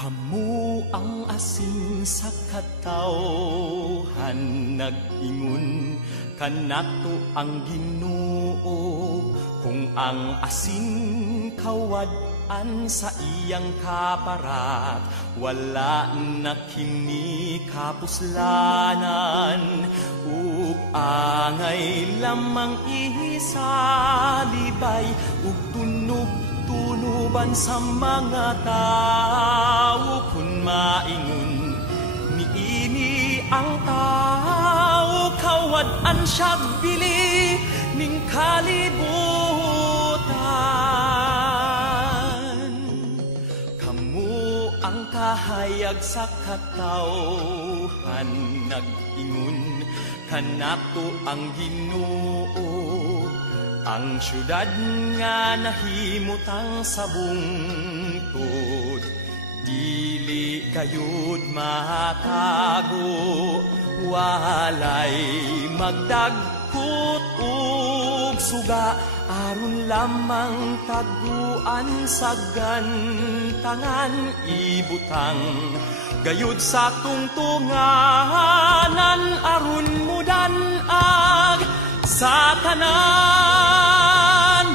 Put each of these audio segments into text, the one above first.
Kamu ang asin sa katawhan, nag-ingon kanato ang Ginoo. Kung ang asin kawad-an sa iyang kaparat, wala na kini kapuslanan. Ug angay lamang ihisalibay, ug tunuban sa mga tao. Kung maingon niini ang tao, kawad-an siyag bili ning kalibutan. Kamu ang kahayag sa katawhan, nag-ingon kanato ang Ginoo. Ang syudad nga nahimutang sa bungtod, dili gayud matago. Walay magdagkot ug suga, aron lamang taguan sa gantangan. Ibutang gayud sa tungtunganan, aron mudan-ag sa tanan.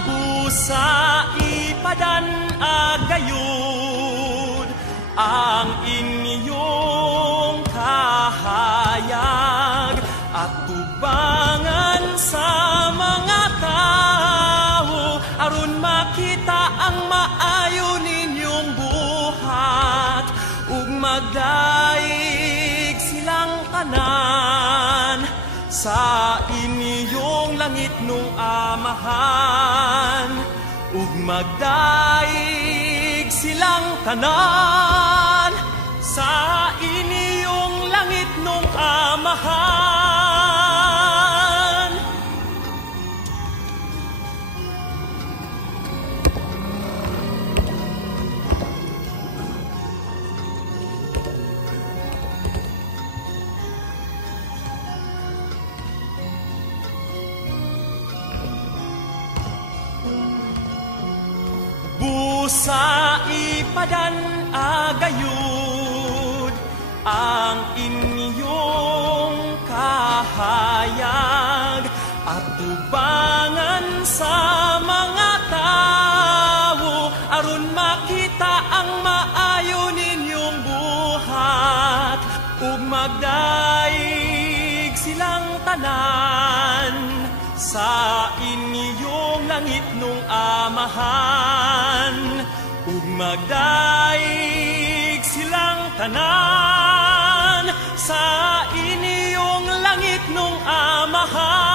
Busa ipadan-ag gayud ang inyong kahayag, at tubangan sa mga tao, aron makita ang maayo ninyong buhat. Ug magdaig silang tanan sa inyong langit nung amahan. Ug magdaig silang tanan sa inyong langit nung amahan. Busa ipadan-ag gayud ang inyong kahayag, at tubangan sa mga tao, aron makita ang maayo ninyong buhat. Ug magdaig silang tanan sa inyong langit nung amahan. Ug magdaig silang tanan sa inyong langit nung amahan.